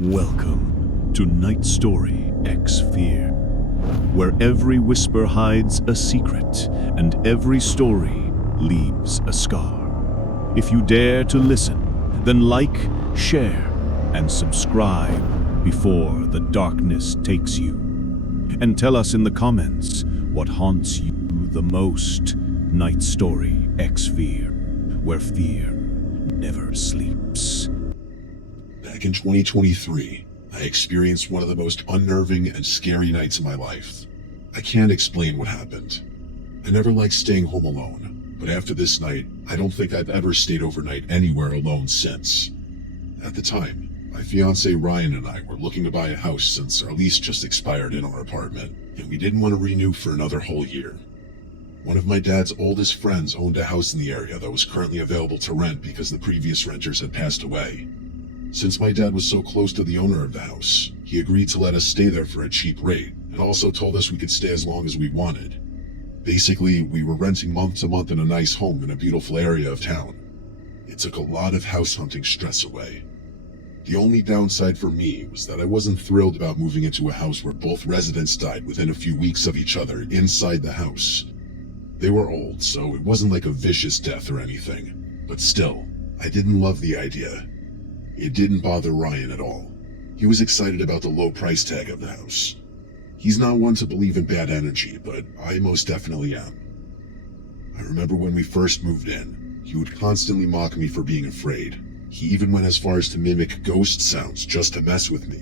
Welcome to NightStoryX Fear, where every whisper hides a secret and every story leaves a scar. If you dare to listen, then like, share, and subscribe before the darkness takes you. And tell us in the comments what haunts you the most. NightStoryX Fear, where fear never sleeps. Back in 2023, I experienced one of the most unnerving and scary nights of my life. I can't explain what happened. I never liked staying home alone, but after this night, I don't think I've ever stayed overnight anywhere alone since. At the time, my fiance Ryan and I were looking to buy a house since our lease just expired in our apartment, and we didn't want to renew for another whole year. One of my dad's oldest friends owned a house in the area that was currently available to rent because the previous renters had passed away. Since my dad was so close to the owner of the house, he agreed to let us stay there for a cheap rate, and also told us we could stay as long as we wanted. Basically, we were renting month to month in a nice home in a beautiful area of town. It took a lot of house hunting stress away. The only downside for me was that I wasn't thrilled about moving into a house where both residents died within a few weeks of each other inside the house. They were old, so it wasn't like a vicious death or anything, but still, I didn't love the idea. It didn't bother Ryan at all. He was excited about the low price tag of the house. He's not one to believe in bad energy, but I most definitely am. I remember when we first moved in, he would constantly mock me for being afraid. He even went as far as to mimic ghost sounds just to mess with me.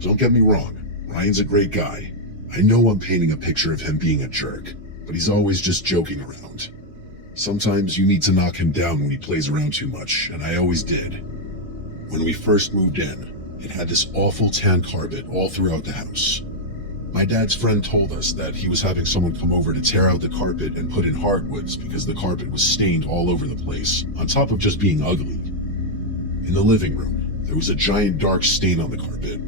Don't get me wrong, Ryan's a great guy. I know I'm painting a picture of him being a jerk, but he's always just joking around. Sometimes you need to knock him down when he plays around too much, and I always did. When we first moved in, it had this awful tan carpet all throughout the house. My dad's friend told us that he was having someone come over to tear out the carpet and put in hardwoods because the carpet was stained all over the place, on top of just being ugly. In the living room, there was a giant dark stain on the carpet.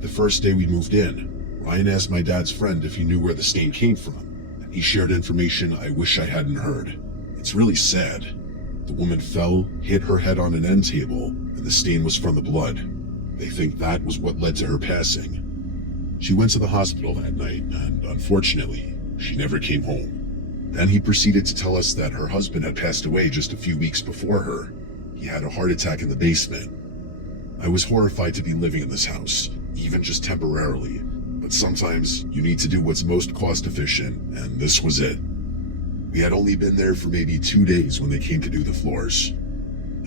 The first day we moved in, Ryan asked my dad's friend if he knew where the stain came from, and he shared information I wish I hadn't heard. It's really sad. The woman fell, hit her head on an end table, and the stain was from the blood. They think that was what led to her passing. She went to the hospital that night, and unfortunately, she never came home. Then he proceeded to tell us that her husband had passed away just a few weeks before her. He had a heart attack in the basement. I was horrified to be living in this house, even just temporarily, but sometimes you need to do what's most cost efficient, and this was it. We had only been there for maybe 2 days when they came to do the floors.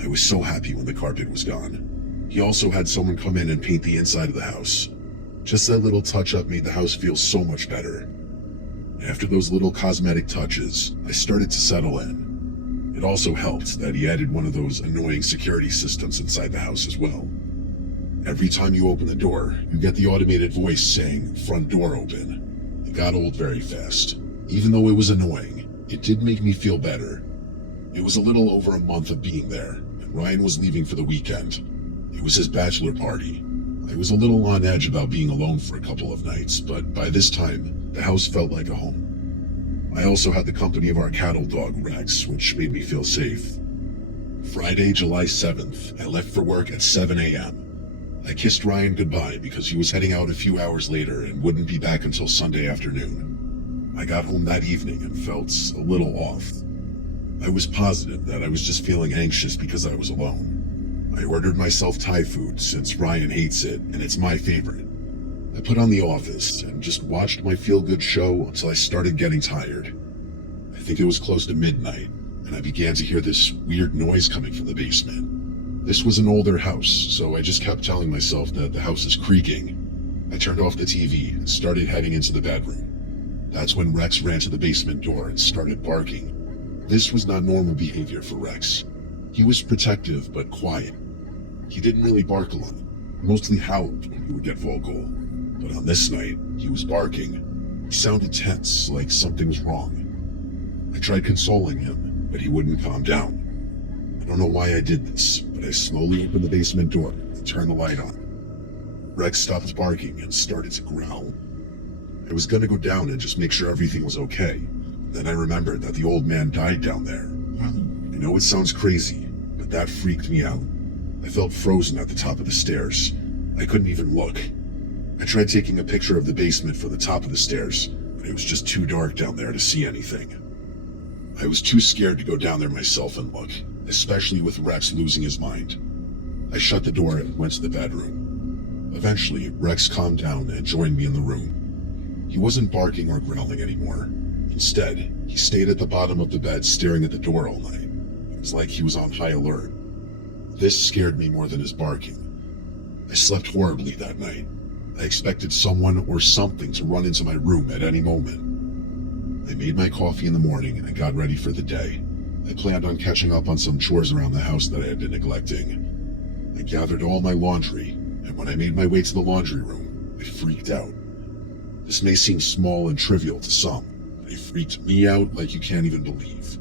I was so happy when the carpet was gone. He also had someone come in and paint the inside of the house. Just that little touch-up made the house feel so much better. After those little cosmetic touches, I started to settle in. It also helped that he added one of those annoying security systems inside the house as well. Every time you open the door, you get the automated voice saying, "Front door open." It got old very fast. Even though it was annoying, it did make me feel better. It was a little over a month of being there, and Ryan was leaving for the weekend. It was his bachelor party. I was a little on edge about being alone for a couple of nights, but by this time, the house felt like a home. I also had the company of our cattle dog, Rex, which made me feel safe. Friday, July 7th, I left for work at 7 a.m. I kissed Ryan goodbye because he was heading out a few hours later and wouldn't be back until Sunday afternoon. I got home that evening and felt a little off. I was positive that I was just feeling anxious because I was alone. I ordered myself Thai food since Ryan hates it and it's my favorite. I put on The Office and just watched my feel-good show until I started getting tired. I think it was close to midnight, and I began to hear this weird noise coming from the basement. This was an older house, so I just kept telling myself that the house is creaking. I turned off the TV and started heading into the bedroom. That's when Rex ran to the basement door and started barking. This was not normal behavior for Rex. He was protective but quiet. He didn't really bark a lot, mostly howled when he would get vocal. But on this night, he was barking. He sounded tense, like something was wrong. I tried consoling him, but he wouldn't calm down. I don't know why I did this, but I slowly opened the basement door and turned the light on. Rex stopped barking and started to growl. I was gonna go down and just make sure everything was okay. Then I remembered that the old man died down there. I know it sounds crazy, but that freaked me out. I felt frozen at the top of the stairs. I couldn't even look. I tried taking a picture of the basement from the top of the stairs, but it was just too dark down there to see anything. I was too scared to go down there myself and look, especially with Rex losing his mind. I shut the door and went to the bedroom. Eventually, Rex calmed down and joined me in the room. He wasn't barking or growling anymore. Instead, he stayed at the bottom of the bed staring at the door all night. It was like he was on high alert. This scared me more than his barking. I slept horribly that night. I expected someone or something to run into my room at any moment. I made my coffee in the morning and got ready for the day. I planned on catching up on some chores around the house that I had been neglecting. I gathered all my laundry, and when I made my way to the laundry room, I freaked out. This may seem small and trivial to some, but it freaked me out like you can't even believe.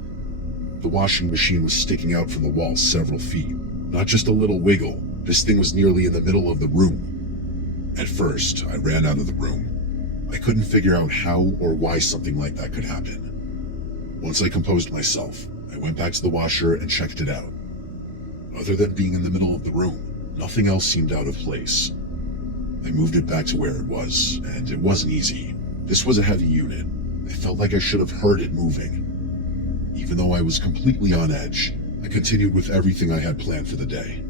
The washing machine was sticking out from the wall several feet. Not just a little wiggle, this thing was nearly in the middle of the room. At first, I ran out of the room. I couldn't figure out how or why something like that could happen. Once I composed myself, I went back to the washer and checked it out. Other than being in the middle of the room, nothing else seemed out of place. I moved it back to where it was, and it wasn't easy. This was a heavy unit. I felt like I should have heard it moving. Even though I was completely on edge, I continued with everything I had planned for the day.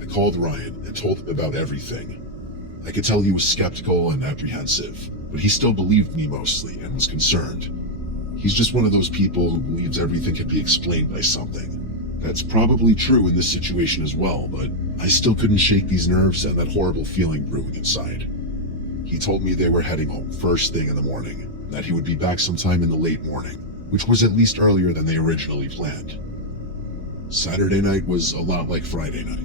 I called Ryan and told him about everything. I could tell he was skeptical and apprehensive, but he still believed me mostly and was concerned. He's just one of those people who believes everything can be explained by something. That's probably true in this situation as well, but I still couldn't shake these nerves and that horrible feeling brewing inside. He told me they were heading home first thing in the morning, and that he would be back sometime in the late morning, which was at least earlier than they originally planned. Saturday night was a lot like Friday night.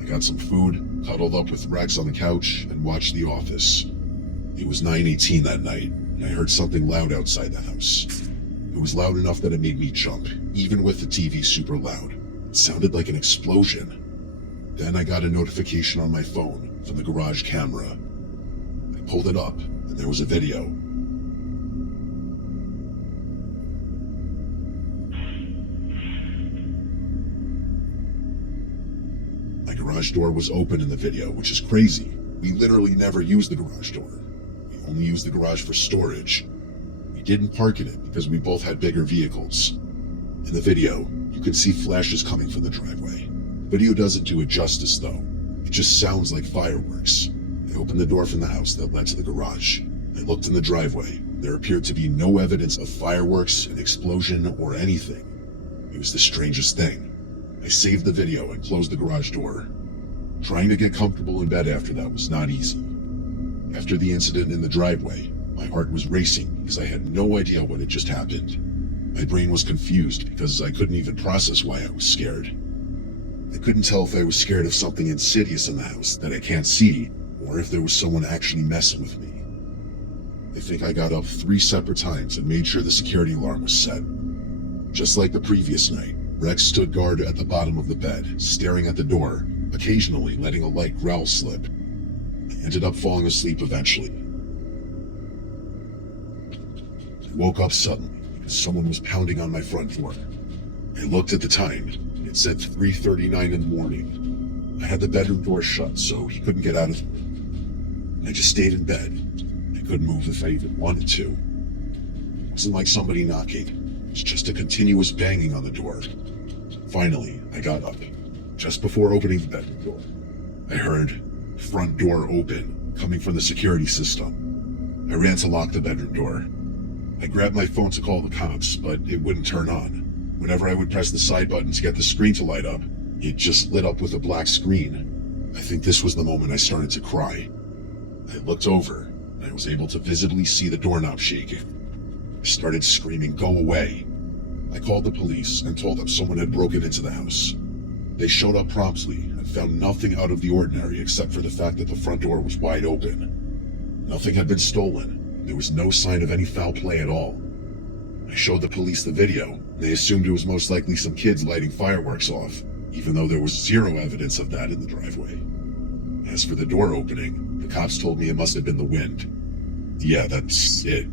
I got some food, cuddled up with Rex on the couch, and watched The Office. It was 9:18 that night, and I heard something loud outside the house. It was loud enough that it made me jump, even with the TV super loud. It sounded like an explosion. Then I got a notification on my phone from the garage camera. I pulled it up, and there was a video. My garage door was open in the video, which is crazy. We literally never used the garage door. We only used the garage for storage. We didn't park in it because we both had bigger vehicles. In the video, you can see flashes coming from the driveway. The video doesn't do it justice though. It just sounds like fireworks. I opened the door from the house that led to the garage. I looked in the driveway. There appeared to be no evidence of fireworks, an explosion, or anything. It was the strangest thing. I saved the video and closed the garage door. Trying to get comfortable in bed after that was not easy. After the incident in the driveway, my heart was racing because I had no idea what had just happened. My brain was confused because I couldn't even process why I was scared. I couldn't tell if I was scared of something insidious in the house that I can't see, or if there was someone actually messing with me. I think I got up 3 separate times and made sure the security alarm was set. Just like the previous night, Rex stood guard at the bottom of the bed, staring at the door, occasionally letting a light growl slip. I ended up falling asleep eventually. I woke up suddenly because someone was pounding on my front door. I looked at the time. It said 3:39 in the morning. I had the bedroom door shut, so he couldn't get out of it. I just stayed in bed. I couldn't move if I even wanted to. It wasn't like somebody knocking. It was just a continuous banging on the door. Finally, I got up. Just before opening the bedroom door, I heard front door open, coming from the security system. I ran to lock the bedroom door. I grabbed my phone to call the cops, but it wouldn't turn on. Whenever I would press the side button to get the screen to light up, it just lit up with a black screen. I think this was the moment I started to cry. I looked over, and I was able to visibly see the doorknob shaking. I started screaming, "Go away!" I called the police and told them someone had broken into the house. They showed up promptly and found nothing out of the ordinary except for the fact that the front door was wide open. Nothing had been stolen. There was no sign of any foul play at all. I showed the police the video. They assumed it was most likely some kids lighting fireworks off, even though there was zero evidence of that in the driveway. As for the door opening, the cops told me it must have been the wind. Yeah, that's it.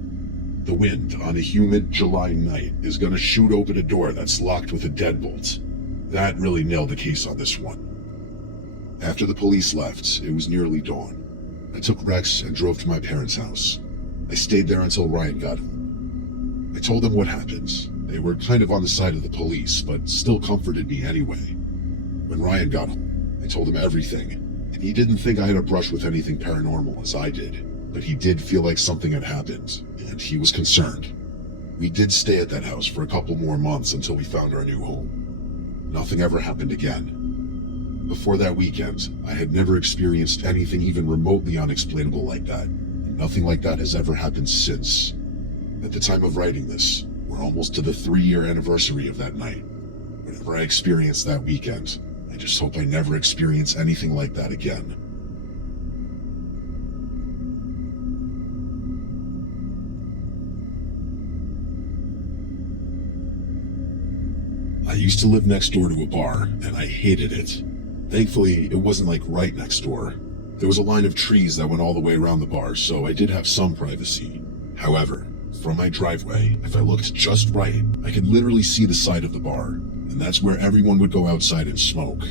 The wind on a humid July night is gonna shoot open a door that's locked with a deadbolt. That really nailed the case on this one. After the police left, it was nearly dawn. I took Rex and drove to my parents' house. I stayed there until Ryan got home. I told them what happened. They were kind of on the side of the police, but still comforted me anyway. When Ryan got home, I told him everything, and he didn't think I had a brush with anything paranormal as I did, but he did feel like something had happened, and he was concerned. We did stay at that house for a couple more months until we found our new home. Nothing ever happened again. Before that weekend, I had never experienced anything even remotely unexplainable like that, and nothing like that has ever happened since. At the time of writing this, we're almost to the 3-year anniversary of that night. Whatever I experienced that weekend, I just hope I never experience anything like that again. I used to live next door to a bar, and I hated it. Thankfully, it wasn't like right next door. There was a line of trees that went all the way around the bar, so I did have some privacy. However, from my driveway, if I looked just right, I could literally see the side of the bar, and that's where everyone would go outside and smoke.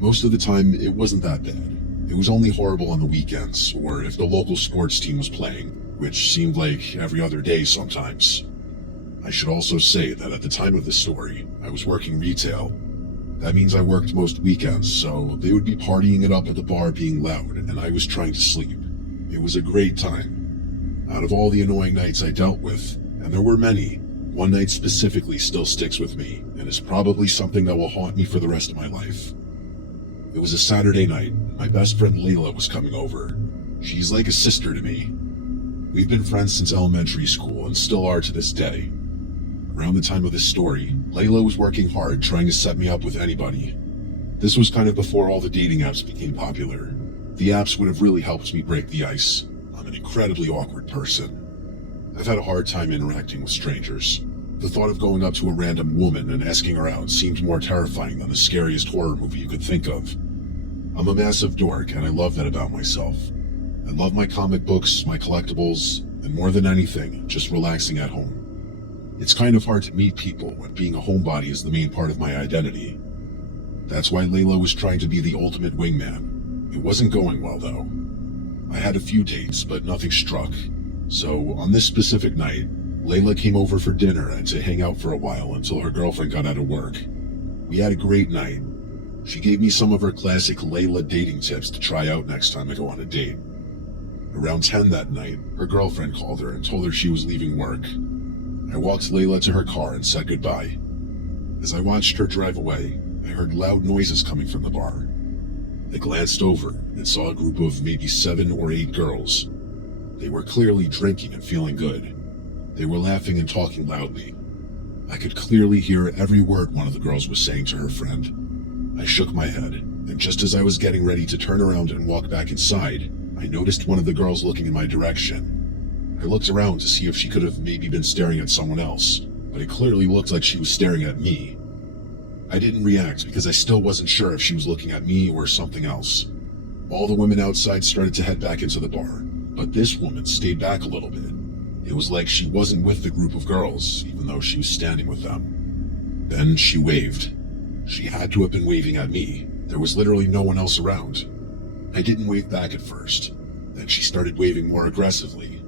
Most of the time, it wasn't that bad. It was only horrible on the weekends, or if the local sports team was playing, which seemed like every other day sometimes. I should also say that at the time of the story, I was working retail. That means I worked most weekends, so they would be partying it up at the bar being loud, and I was trying to sleep. It was a great time. Out of all the annoying nights I dealt with, and there were many, one night specifically still sticks with me, and is probably something that will haunt me for the rest of my life. It was a Saturday night, and my best friend Layla was coming over. She's like a sister to me. We've been friends since elementary school, and still are to this day. Around the time of this story, Layla was working hard trying to set me up with anybody. This was kind of before all the dating apps became popular. The apps would have really helped me break the ice. I'm an incredibly awkward person. I've had a hard time interacting with strangers. The thought of going up to a random woman and asking her out seemed more terrifying than the scariest horror movie you could think of. I'm a massive dork, and I love that about myself. I love my comic books, my collectibles, and more than anything, just relaxing at home. It's kind of hard to meet people when being a homebody is the main part of my identity. That's why Layla was trying to be the ultimate wingman. It wasn't going well, though. I had a few dates, but nothing struck. So, on this specific night, Layla came over for dinner and to hang out for a while until her girlfriend got out of work. We had a great night. She gave me some of her classic Layla dating tips to try out next time I go on a date. Around 10 that night, her girlfriend called her and told her she was leaving work. I walked Layla to her car and said goodbye. As I watched her drive away, I heard loud noises coming from the bar. I glanced over and saw a group of maybe 7 or 8 girls. They were clearly drinking and feeling good. They were laughing and talking loudly. I could clearly hear every word one of the girls was saying to her friend. I shook my head, and just as I was getting ready to turn around and walk back inside, I noticed one of the girls looking in my direction. I looked around to see if she could have maybe been staring at someone else, but it clearly looked like she was staring at me. I didn't react because I still wasn't sure if she was looking at me or something else. All the women outside started to head back into the bar, but this woman stayed back a little bit. It was like she wasn't with the group of girls, even though she was standing with them. Then she waved. She had to have been waving at me. There was literally no one else around. I didn't wave back at first. Then she started waving more aggressively.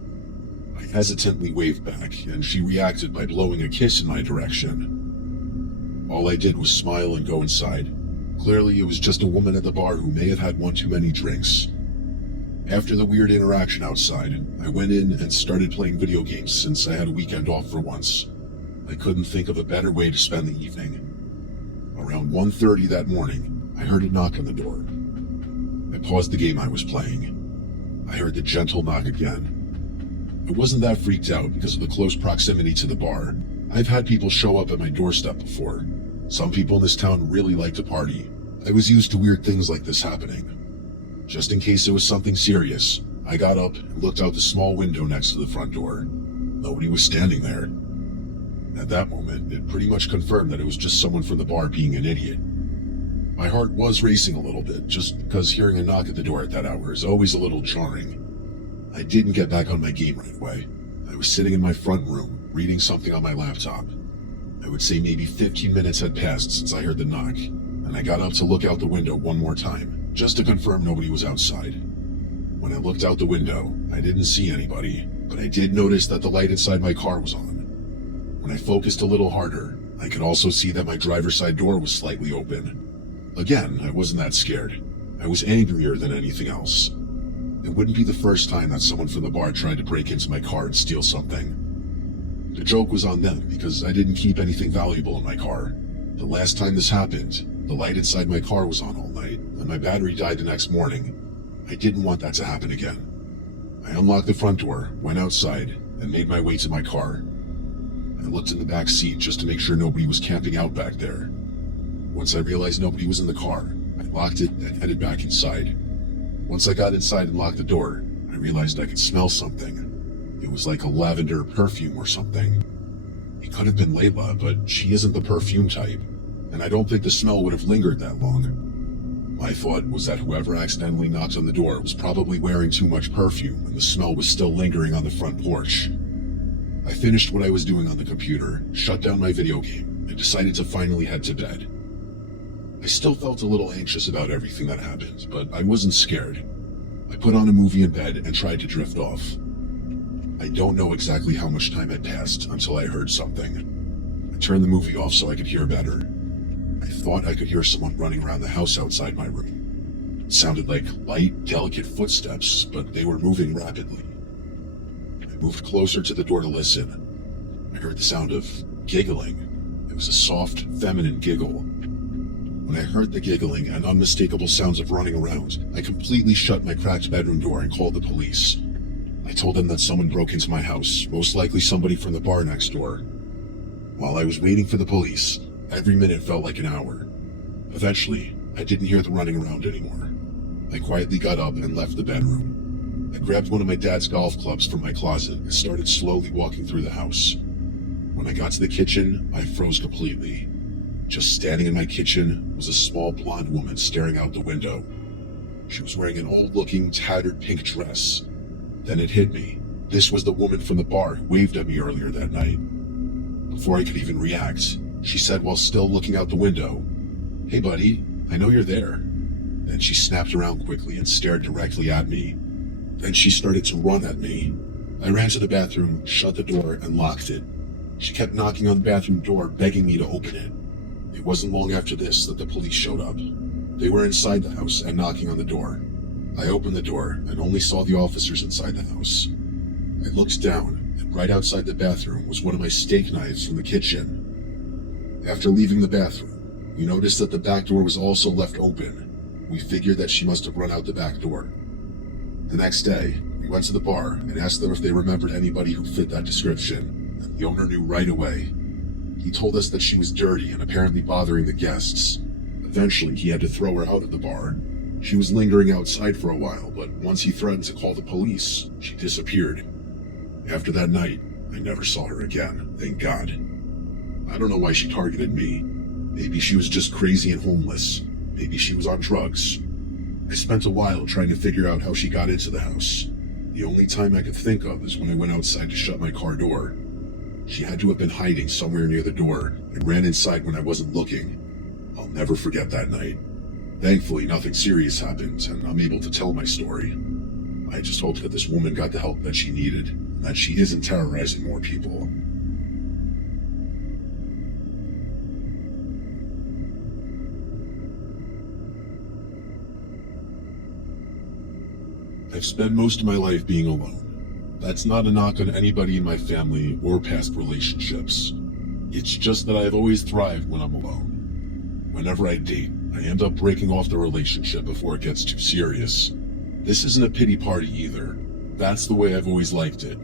I hesitantly waved back, and she reacted by blowing a kiss in my direction. All I did was smile and go inside. Clearly, it was just a woman at the bar who may have had one too many drinks. After the weird interaction outside, I went in and started playing video games since I had a weekend off for once. I couldn't think of a better way to spend the evening. Around 1:30 that morning, I heard a knock on the door. I paused the game I was playing. I heard the gentle knock again. I wasn't that freaked out because of the close proximity to the bar. I've had people show up at my doorstep before. Some people in this town really like to party. I was used to weird things like this happening. Just in case it was something serious, I got up and looked out the small window next to the front door. Nobody was standing there. At that moment, it pretty much confirmed that it was just someone from the bar being an idiot. My heart was racing a little bit, just because hearing a knock at the door at that hour is always a little jarring. I didn't get back on my game right away. I was sitting in my front room, reading something on my laptop. I would say maybe 15 minutes had passed since I heard the knock, and I got up to look out the window one more time. just to confirm nobody was outside. When I looked out the window, I didn't see anybody, but I did notice that the light inside my car was on. When I focused a little harder, I could also see that my driver's side door was slightly open. Again, I wasn't that scared. I was angrier than anything else. It wouldn't be the first time that someone from the bar tried to break into my car and steal something. The joke was on them because I didn't keep anything valuable in my car. The last time this happened, the light inside my car was on all night, and my battery died the next morning. I didn't want that to happen again. I unlocked the front door, went outside, and made my way to my car. I looked in the back seat just to make sure nobody was camping out back there. Once I realized nobody was in the car, I locked it and headed back inside. Once I got inside and locked the door, I realized I could smell something. It was like a lavender perfume or something. It could have been Layla, but she isn't the perfume type, and I don't think the smell would have lingered that long. My thought was that whoever accidentally knocked on the door was probably wearing too much perfume and the smell was still lingering on the front porch. I finished what I was doing on the computer, shut down my video game, and decided to finally head to bed. I still felt a little anxious about everything that happened, but I wasn't scared. I put on a movie in bed and tried to drift off. I don't know exactly how much time had passed until I heard something. I turned the movie off so I could hear better. I thought I could hear someone running around the house outside my room. It sounded like light, delicate footsteps, but they were moving rapidly. I moved closer to the door to listen. I heard the sound of giggling. It was a soft, feminine giggle. When I heard the giggling and unmistakable sounds of running around, I completely shut my cracked bedroom door and called the police. I told them that someone broke into my house, most likely somebody from the bar next door. While I was waiting for the police, every minute felt like an hour. Eventually, I didn't hear the running around anymore. I quietly got up and left the bedroom. I grabbed one of my dad's golf clubs from my closet and started slowly walking through the house. When I got to the kitchen, I froze completely. Just standing in my kitchen was a small blonde woman staring out the window. She was wearing an old-looking, tattered pink dress. Then it hit me. This was the woman from the bar who waved at me earlier that night. Before I could even react, she said while still looking out the window, "Hey buddy, I know you're there." Then she snapped around quickly and stared directly at me. Then she started to run at me. I ran to the bathroom, shut the door, and locked it. She kept knocking on the bathroom door, begging me to open it. It wasn't long after this that the police showed up. They were inside the house and knocking on the door. I opened the door and only saw the officers inside the house. I looked down, and right outside the bathroom was one of my steak knives from the kitchen. After leaving the bathroom, we noticed that the back door was also left open. We figured that she must have run out the back door. The next day, we went to the bar and asked them if they remembered anybody who fit that description, and the owner knew right away. He told us that she was dirty and apparently bothering the guests. Eventually, he had to throw her out of the bar. She was lingering outside for a while, but once he threatened to call the police, she disappeared. After that night, I never saw her again, thank God. I don't know why she targeted me. Maybe she was just crazy and homeless. Maybe she was on drugs. I spent a while trying to figure out how she got into the house. The only time I could think of is when I went outside to shut my car door. She had to have been hiding somewhere near the door and ran inside when I wasn't looking. I'll never forget that night. Thankfully, nothing serious happened, and I'm able to tell my story. I just hope that this woman got the help that she needed, and that she isn't terrorizing more people. I've spent most of my life being alone. That's not a knock on anybody in my family or past relationships. It's just that I've always thrived when I'm alone. Whenever I date, I end up breaking off the relationship before it gets too serious. This isn't a pity party either. That's the way I've always liked it.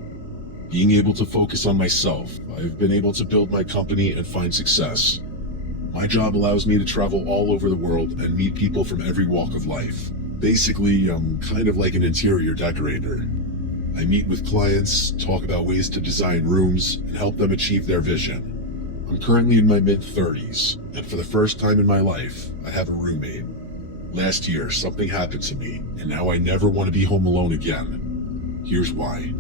Being able to focus on myself, I've been able to build my company and find success. My job allows me to travel all over the world and meet people from every walk of life. Basically, I'm kind of like an interior decorator. I meet with clients, talk about ways to design rooms, and help them achieve their vision. I'm currently in my mid-30s, and for the first time in my life, I have a roommate. Last year, something happened to me, and now I never want to be home alone again. Here's why.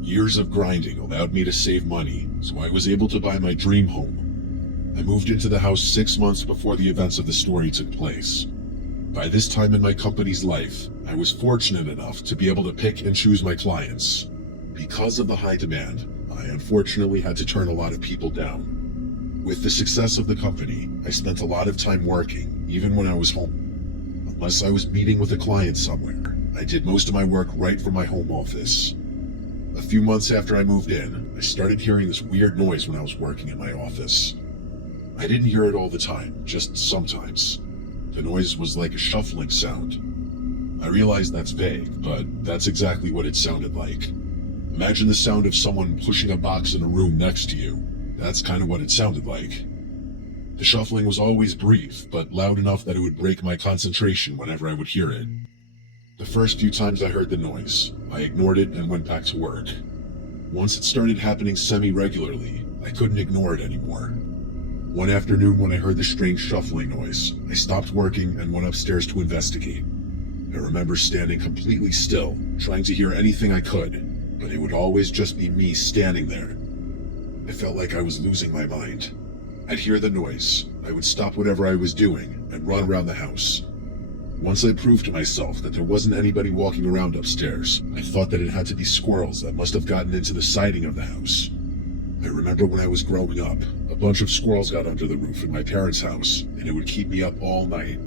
Years of grinding allowed me to save money, so I was able to buy my dream home. I moved into the house 6 months before the events of the story took place. By this time in my company's life, I was fortunate enough to be able to pick and choose my clients. Because of the high demand, I unfortunately had to turn a lot of people down. With the success of the company, I spent a lot of time working, even when I was home. Unless I was meeting with a client somewhere, I did most of my work right from my home office. A few months after I moved in, I started hearing this weird noise when I was working in my office. I didn't hear it all the time, just sometimes. The noise was like a shuffling sound. I realized that's vague, but that's exactly what it sounded like. Imagine the sound of someone pushing a box in a room next to you. That's kind of what it sounded like. The shuffling was always brief, but loud enough that it would break my concentration whenever I would hear it. The first few times I heard the noise, I ignored it and went back to work. Once it started happening semi-regularly, I couldn't ignore it anymore. One afternoon when I heard the strange shuffling noise, I stopped working and went upstairs to investigate. I remember standing completely still, trying to hear anything I could, but it would always just be me standing there. I felt like I was losing my mind. I'd hear the noise, I would stop whatever I was doing, and run around the house. Once I proved to myself that there wasn't anybody walking around upstairs, I thought that it had to be squirrels that must have gotten into the siding of the house. I remember when I was growing up, a bunch of squirrels got under the roof in my parents' house, and it would keep me up all night.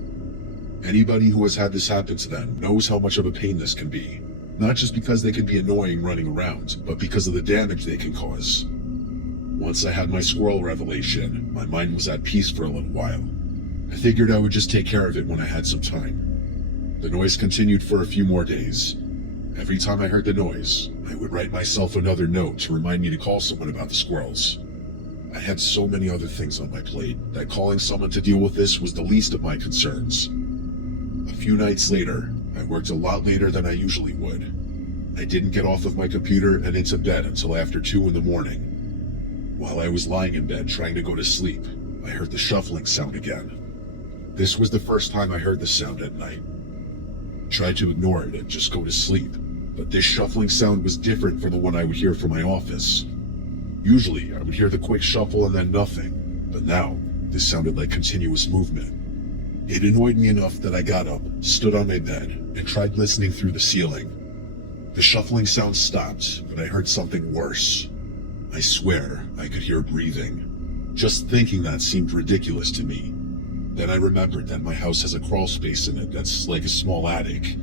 Anybody who has had this happen to them knows how much of a pain this can be. Not just because they can be annoying running around, but because of the damage they can cause. Once I had my squirrel revelation, my mind was at peace for a little while. I figured I would just take care of it when I had some time. The noise continued for a few more days. Every time I heard the noise, I would write myself another note to remind me to call someone about the squirrels. I had so many other things on my plate that calling someone to deal with this was the least of my concerns. A few nights later, I worked a lot later than I usually would. I didn't get off of my computer and into bed until after 2 in the morning. While I was lying in bed trying to go to sleep, I heard the shuffling sound again. This was the first time I heard the sound at night. I tried to ignore it and just go to sleep, but this shuffling sound was different from the one I would hear from my office. Usually, I would hear the quick shuffle and then nothing, but now, this sounded like continuous movement. It annoyed me enough that I got up, stood on my bed, and tried listening through the ceiling. The shuffling sound stopped, but I heard something worse. I swear I could hear breathing. Just thinking that seemed ridiculous to me. Then I remembered that my house has a crawl space in it that's like a small attic.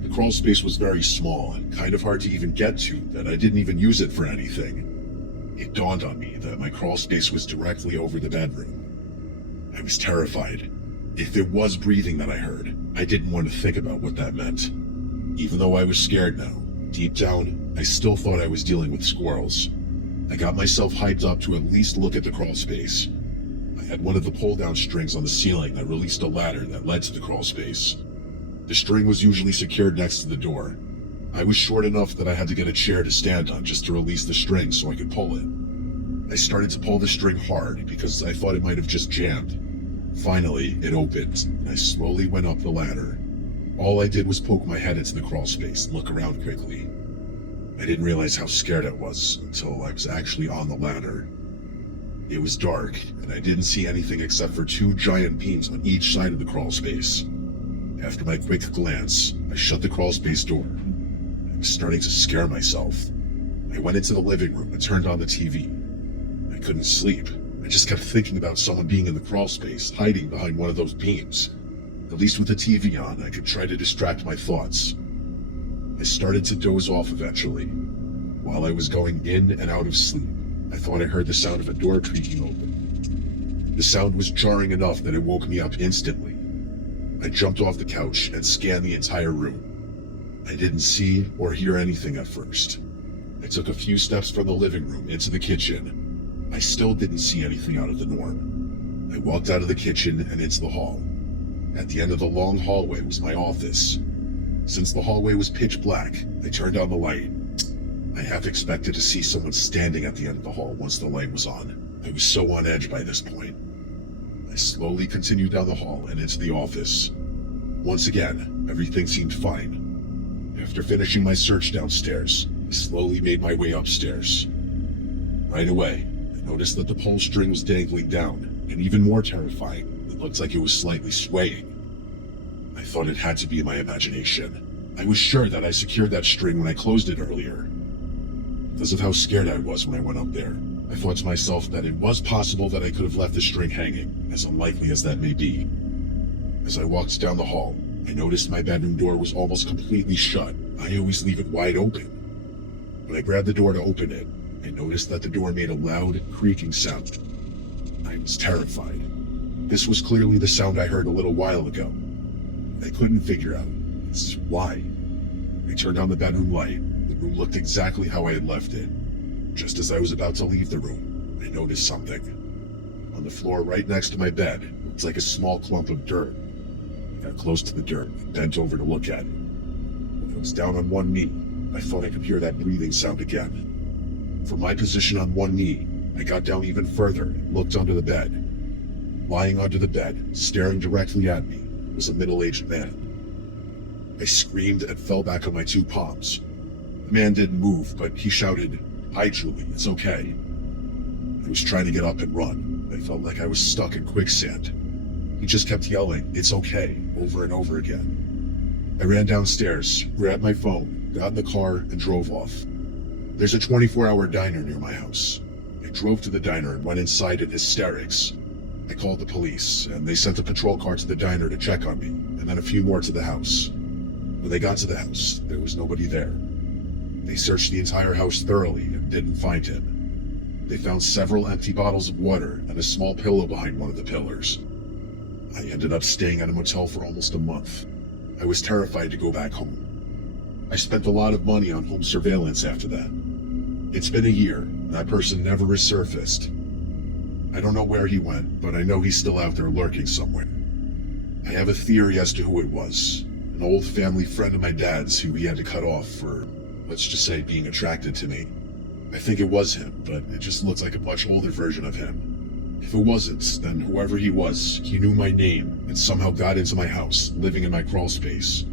The crawl space was very small and kind of hard to even get to, that I didn't even use it for anything. It dawned on me that my crawl space was directly over the bedroom. I was terrified. If it was breathing that I heard, I didn't want to think about what that meant. Even though I was scared now, deep down, I still thought I was dealing with squirrels. I got myself hyped up to at least look at the crawl space. I had one of the pull-down strings on the ceiling that released a ladder that led to the crawl space. The string was usually secured next to the door. I was short enough that I had to get a chair to stand on just to release the string so I could pull it. I started to pull the string hard because I thought it might have just jammed. Finally, it opened, and I slowly went up the ladder. All I did was poke my head into the crawl space and look around quickly. I didn't realize how scared I was until I was actually on the ladder. It was dark, and I didn't see anything except for 2 giant beams on each side of the crawl space. After my quick glance, I shut the crawl space door. I was starting to scare myself. I went into the living room and turned on the TV. I couldn't sleep. I just kept thinking about someone being in the crawl space, hiding behind one of those beams. At least with the TV on, I could try to distract my thoughts. I started to doze off eventually. While I was going in and out of sleep, I thought I heard the sound of a door creaking open. The sound was jarring enough that it woke me up instantly. I jumped off the couch and scanned the entire room. I didn't see or hear anything at first. I took a few steps from the living room into the kitchen. I still didn't see anything out of the norm. I walked out of the kitchen and into the hall. At the end of the long hallway was my office. Since the hallway was pitch black, I turned on the light. I half expected to see someone standing at the end of the hall once the light was on. I was so on edge by this point. I slowly continued down the hall and into the office. Once again, everything seemed fine. After finishing my search downstairs, I slowly made my way upstairs. Right away, I noticed that the pull string was dangling down, and even more terrifying, it looked like it was slightly swaying. I thought it had to be my imagination. I was sure that I secured that string when I closed it earlier. Because of how scared I was when I went up there, I thought to myself that it was possible that I could have left the string hanging, as unlikely as that may be. As I walked down the hall, I noticed my bedroom door was almost completely shut. I always leave it wide open. When I grabbed the door to open it, I noticed that the door made a loud, creaking sound. I was terrified. This was clearly the sound I heard a little while ago. I couldn't figure out why. I turned on the bedroom light. The room looked exactly how I had left it. Just as I was about to leave the room, I noticed something. On the floor right next to my bed, it was like a small clump of dirt. I got close to the dirt and bent over to look at it. When I was down on one knee, I thought I could hear that breathing sound again. From my position on one knee, I got down even further and looked under the bed. Lying under the bed, staring directly at me, was a middle-aged man. I screamed and fell back on my two palms. The man didn't move, but he shouted, "Hi, Julie, it's okay." I was trying to get up and run. I felt like I was stuck in quicksand. He just kept yelling, "It's okay," over and over again. I ran downstairs, grabbed my phone, got in the car, and drove off. There's a 24-hour diner near my house. I drove to the diner and went inside in hysterics. I called the police, and they sent a patrol car to the diner to check on me, and then a few more to the house. When they got to the house, there was nobody there. They searched the entire house thoroughly and didn't find him. They found several empty bottles of water and a small pillow behind one of the pillars. I ended up staying at a motel for almost a month. I was terrified to go back home. I spent a lot of money on home surveillance after that. It's been a year, and that person never resurfaced. I don't know where he went, but I know he's still out there lurking somewhere. I have a theory as to who it was. An old family friend of my dad's who he had to cut off for, let's just say, being attracted to me. I think it was him, but it just looks like a much older version of him. If it wasn't, then whoever he was, he knew my name and somehow got into my house, living in my crawl space.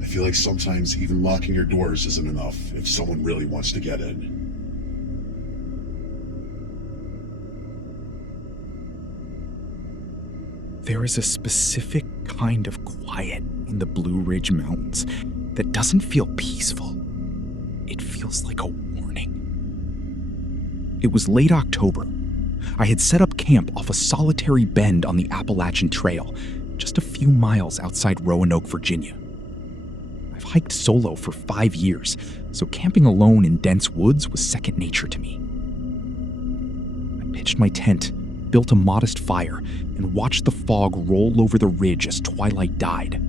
I feel like sometimes even locking your doors isn't enough if someone really wants to get in. There is a specific kind of quiet in the Blue Ridge Mountains that doesn't feel peaceful. It feels like a warning. It was late October. I had set up camp off a solitary bend on the Appalachian Trail, just a few miles outside Roanoke, Virginia. I've hiked solo for 5 years, so camping alone in dense woods was second nature to me. I pitched my tent, built a modest fire, and watched the fog roll over the ridge as twilight died.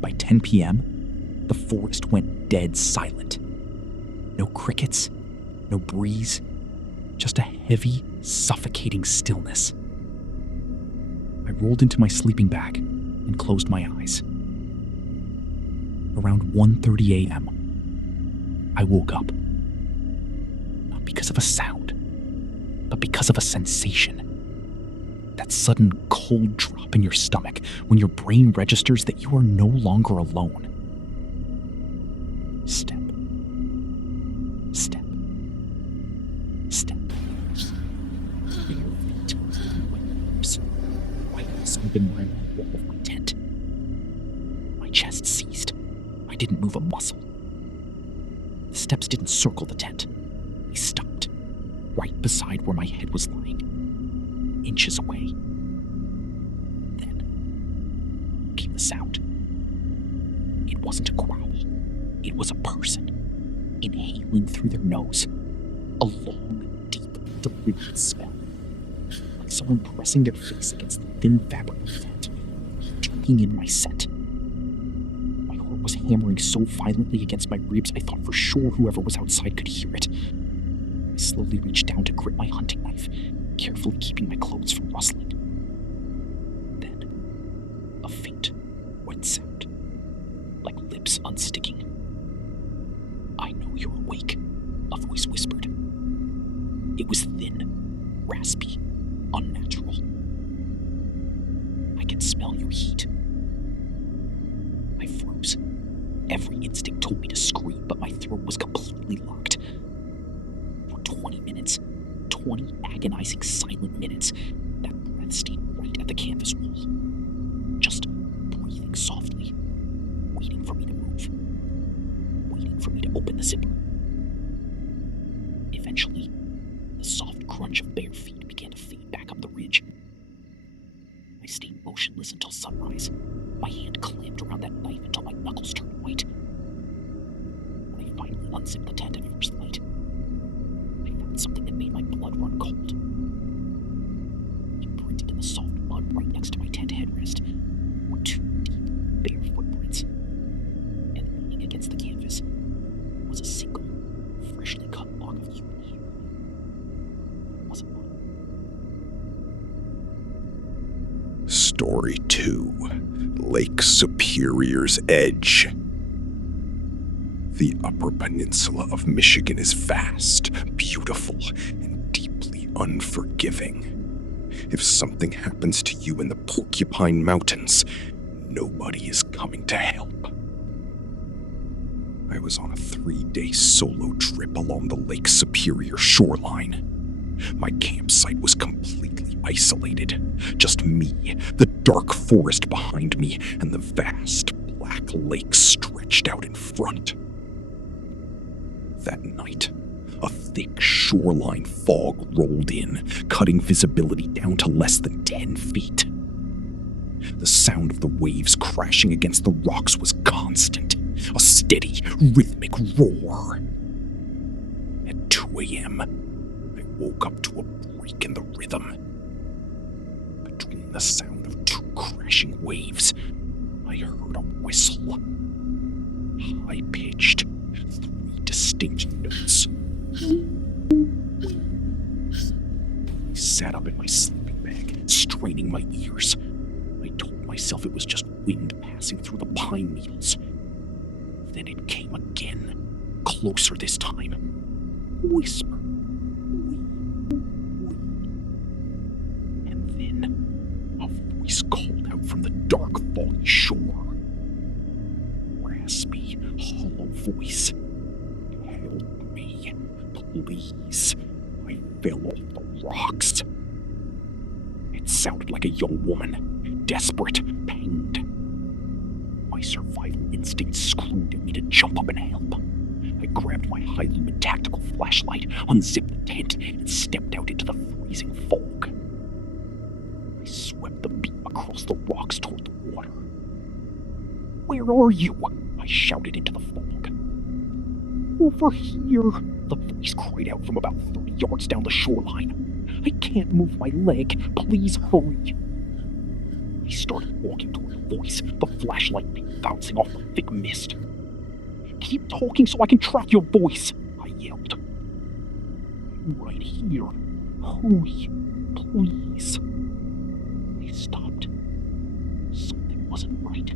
By 10 p.m., the forest went dead silent. No crickets, no breeze, just a heavy, suffocating stillness. I rolled into my sleeping bag and closed my eyes. Around 1:30 a.m., I woke up. Not because of a sound, but because of a sensation. That sudden cold drop in your stomach when your brain registers that you are no longer alone. Step. Step. Step. Your feet right inside the wall of my tent. My chest seized. I didn't move a muscle. The steps didn't circle the tent. They stopped, right beside where my head was lying, inches away. Then came the sound. It wasn't a growl. It was a person, inhaling through their nose. A long, deep, deliberate smell. Like someone pressing their face against the thin fabric of fat, taking in my scent. My heart was hammering so violently against my ribs I thought for sure whoever was outside could hear it. I slowly reached down to grip my hunting knife, carefully keeping my clothes from rustling. Then, a faint, wet sound, like lips unsticking. "I know you're awake," a voice whispered. It was thin, raspy, unnatural. "I can smell your heat." I froze. Every instinct told me to scream, but my throat was completely locked. For 20 minutes, 20 agonizing silent minutes, that breath stayed right at the canvas wall. Just breathing. opened the zipper. Eventually, the soft crunch of bare feet began to fade back up the ridge. I stayed motionless until sunrise, my hand clamped around that knife until my knuckles turned white. When I finally unzipped the tent at first light, I found something that made my blood run cold. Imprinted in the soft mud right next to my tent headrest were two deep, bare footprints, and leaning against the canvas was a single, freshly cut lock of human hair. It wasn't mine. Story 2, Lake Superior's Edge. The Upper Peninsula of Michigan is vast, beautiful, and deeply unforgiving. If something happens to you in the Porcupine Mountains, nobody is coming to help. I was on a 3-day solo trip along the Lake Superior shoreline. My campsite was completely isolated. Just me, the dark forest behind me, and the vast black lake stretched out in front. That night, a thick shoreline fog rolled in, cutting visibility down to less than 10 feet. The sound of the waves crashing against the rocks was constant, a steady, rhythmic roar. At 2 a.m., I woke up to a break in the rhythm. Between the sound of 2 crashing waves, I heard a whistle. High-pitched, 3 distinct notes. I sat up in my sleeping bag, straining my ears. I told myself it was just wind passing through the pine needles. Then it came again, closer this time. Whisper. And then a voice called out from the dark, foggy shore. Raspy, hollow voice. Help me, please. I fell off the rocks. It sounded like a young woman, desperate, pained. My survival instinct screamed at me to jump up and help. I grabbed my high-lumen tactical flashlight, unzipped the tent, and stepped out into the freezing fog. I swept the beam across the rocks toward the water. "Where are you?" I shouted into the fog. "Over here," the voice cried out from about 30 yards down the shoreline. "I can't move my leg. Please hurry." I started walking toward the voice, the flashlight beam bouncing off the thick mist. "Keep talking so I can track your voice," I yelled. "Right here. Hurry, please." I stopped. Something wasn't right.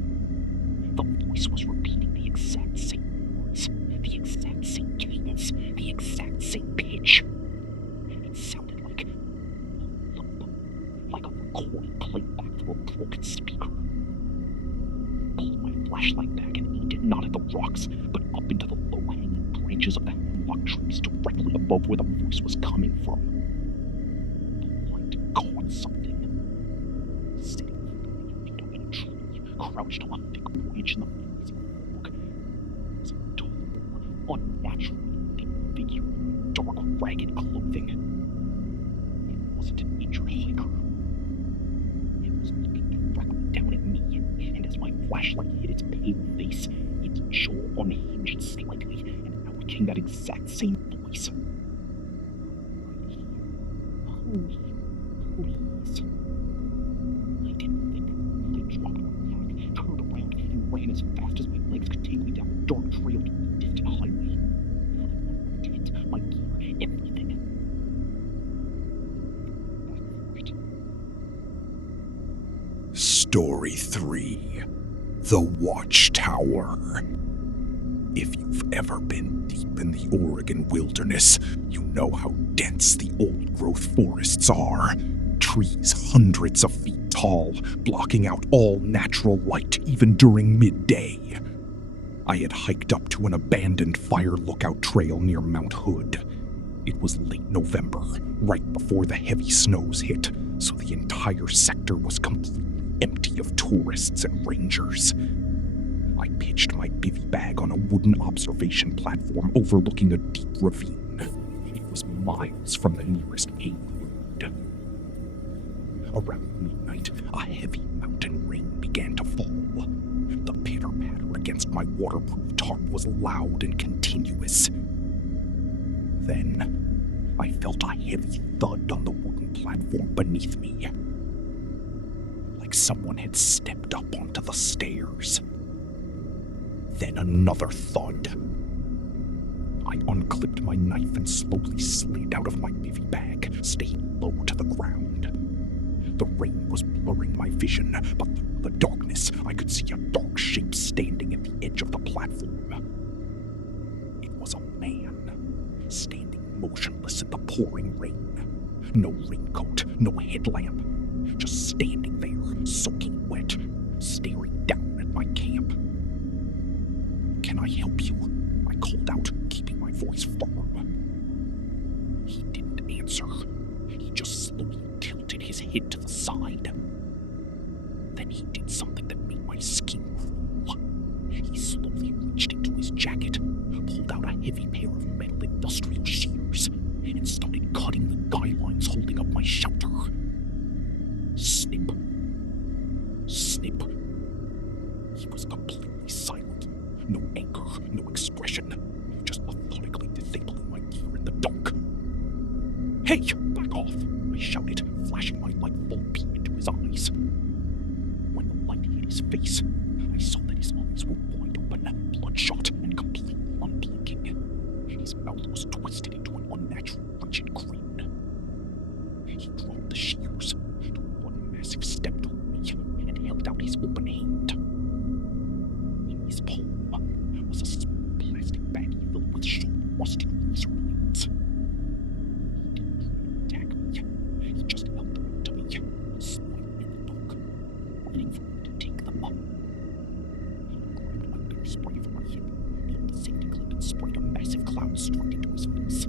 The voice was repeating the exact same words, the exact same cadence, the exact same pitch. It sounded like a lump, like a recording played back through a broken speaker. I pulled my flashlight back and aimed it not at the rocks, but up into the low-hanging branches of the hemlock trees directly above where the voice was coming from. The light caught something. Sitting 3 feet up in a tree, crouched on a thick branch in the freezing fog, was a tall, unnaturally thin figure in dark, ragged clothing. It wasn't an injured hiker. It was looking directly down at me, and as my flashlight hit its pale face, its jaw unhinged slightly, and out came that exact same voice. "Right here. Hurry, please." I didn't think. I dropped my pack, turned around, and ran as fast as my legs could take me down the dark trail to the distant highway. I wanted my tent, my gear, everything. Back for it. Story 3, The Watchtower. If you've ever been deep in the Oregon wilderness, you know how dense the old-growth forests are. Trees hundreds of feet tall, blocking out all natural light even during midday. I had hiked up to an abandoned fire lookout trail near Mount Hood. It was late November, right before the heavy snows hit, so the entire sector was completely empty of tourists and rangers. I pitched my bivy bag on a a wooden observation platform overlooking a deep ravine. It was miles from the nearest paved road. Around midnight, a heavy mountain rain began to fall. The pitter-patter against my waterproof tarp was loud and continuous. Then, I felt a heavy thud on the wooden platform beneath me, like someone had stepped up onto the stairs. Then another thud. I unclipped my knife and slowly slid out of my bivy bag, staying low to the ground. The rain was blurring my vision, but through the darkness, I could see a dark shape standing at the edge of the platform. It was a man, standing motionless in the pouring rain. No raincoat, no headlamp, just standing there, soaking wet, staring down at my camp. "Can I help you?" I called out, keeping my voice firm. He didn't answer. He just slowly tilted his head to the side. Then he did something that made my skin crawl. He slowly reached into his jacket, pulled out a heavy pair of metal industrial shears, and started cutting the guy lines holding up my shelter. Snip. Snip. He was completely silent. No anger, no expression. Just methodically disabling my gear in the dark. "Hey, back off!" I shouted, flashing my light full beam into his eyes. When the light hit his face, I saw that his eyes were wide open, bloodshot, and completely unblinking. His mouth was twisted into an unnatural, rigid grin. He dropped the shears, took one massive step toward me, and held out his open hand. In his palm was a small plastic baggie filled with sharp, rusted razor blades. He didn't try to attack me. He just held them out to me, smiling in the dark, waiting for me to take them. He grabbed my bear spray from my hip, nailed the safety clip, and sprayed a massive cloud straight into his face.